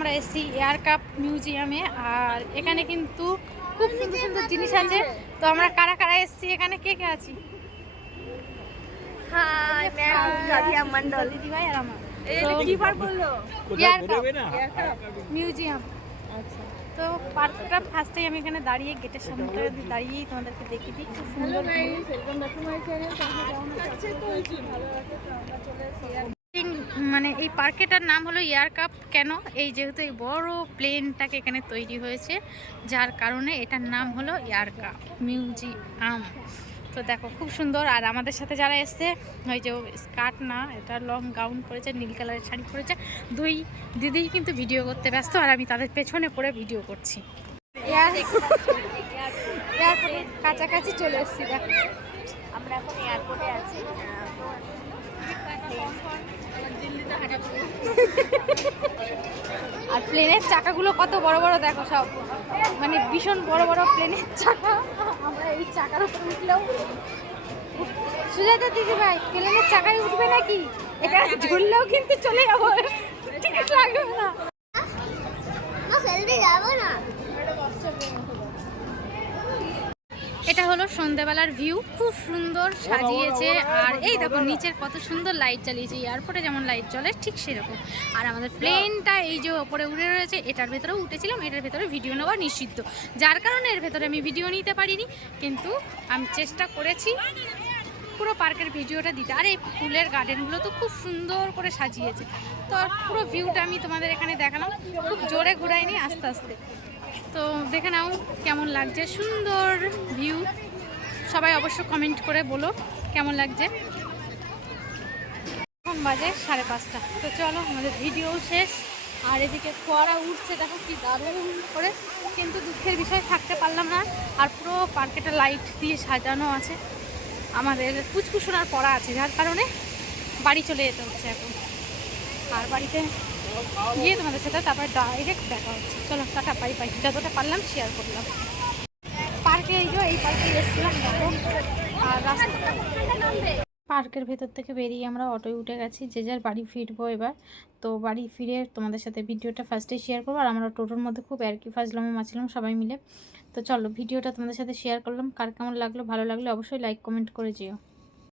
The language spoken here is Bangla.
আমরা এসেছি এয়ার কাপ মিউজিয়ামে। আর এখানে কিন্তু খুব সুন্দর সুন্দর জিনিস আছে। তো আমরা কারা কারা এসেছি, এখানে কে কে আছি? হাই ম্যাম মন্ডল দিদিভাই আর আমার কি বার বললো এয়ার কাপ মিউজিয়াম। আচ্ছা, তো পার্কটা ফার্স্টেই আমি এখানে দাঁড়িয়ে গেটের সামনে দাঁড়িয়েই তোমাদেরকে দেখিয়ে দিই। খুব সুন্দর মানে এই পার্কটার নাম হলো এয়ার কাপ। কেন? এই যেহেতু এই বড় প্লেনটাকে এখানে তৈরি হয়েছে, যার কারণে এটার নাম হলো এয়ার কাপ মিউজিয়াম। তো দেখো খুব সুন্দর। আর আমাদের সাথে যারা এসছে, ওই যে স্কার্ট না, এটা লং গাউন পরেছে, নীল কালারের শাড়ি পরেছে, দুই দিদিই কিন্তু ভিডিও করতে ব্যস্ত, আর আমি তাদের পেছনে পড়ে ভিডিও করছি। এয়ারপোর্টের কাছাকাছি চলে এসেছি। দেখো আমরা এখন এয়ারপোর্টে আছি। আর প্লেনের চাকাগুলো কত বড় বড় দেখো, সব মানে ভীষণ বড় বড় প্লেনের চাকা। আমরা এই চাকার উপর উঠলেও, সুজাতা দিদি ভাই প্লেনের চাকায় উঠবে নাকি? এখানে ঝুললেও কিন্তু চলে যাবো, টিকিট লাগবে না। এটা হলো সন্ধ্যাবেলার ভিউ, খুব সুন্দর সাজিয়েছে। আর এই দেখো নিচের কত সুন্দর লাইট জ্বালিয়েছে, এয়ারপোর্টে যেমন লাইট জ্বলে ঠিক সেরকম। আর আমাদের প্লেনটা এই যে ওপরে উড়ে রয়েছে, এটার ভেতরেও উঠেছিলাম, এটার ভেতরে ভিডিও নেওয়া নিষিদ্ধ, যার কারণে এর ভেতরে আমি ভিডিও নিতে পারিনি, কিন্তু আমি চেষ্টা করেছি পুরো পার্কের ভিডিওটা দিতে। আর এই ফুলের গার্ডেনগুলো তো খুব সুন্দর করে সাজিয়েছে। তো পুরো ভিউটা আমি তোমাদের এখানে দেখালাম, খুব জোরে ঘুরাইনি, আস্তে আস্তে। তো দেখে নাও কেমন লাগছে, সুন্দর ভিউ। সবাই অবশ্য কমেন্ট করে বলো কেমন লাগছে। এখন বাজে 5:30। তো চলো আমাদের ভিডিও শেষ। আর এদিকে ফোয়ারা উঠছে, দেখো কি দারুণ করে। কিন্তু দুঃখের বিষয় থাকতে পারলাম না। আর পুরো পার্কেটা লাইট দিয়ে সাজানো আছে, আমাদের কুচকুশোনার পড়া আছে, যার কারণে বাড়ি চলে যেতে হচ্ছে এখন। আর বাড়িতে গিয়ে তোমাদের সাথে তারপরে ডাইরেক্ট দেখা হচ্ছে। চলো টাটা, বাই বাই। যতটা পারলাম শেয়ার করলাম। পার্কে এই পার্কে এসেছিলাম দেখো। আর রাস্তা, পার্কের ভেতর থেকে বেরিয়ে আমরা অটোয় উঠে গেছি, যে যার বাড়ি ফিরবো এবার। তো বাড়ি ফিরে তোমাদের সাথে ভিডিওটা ফার্স্টে শেয়ার করবো। আর আমরা টোটোর মধ্যে খুব আর কি ফাজলামো মাছিলাম সবাই মিলে। তো চলো ভিডিওটা তোমাদের সাথে শেয়ার করলাম। কার কেমন লাগলো, ভালো লাগলে অবশ্যই লাইক কমেন্ট করে যেও।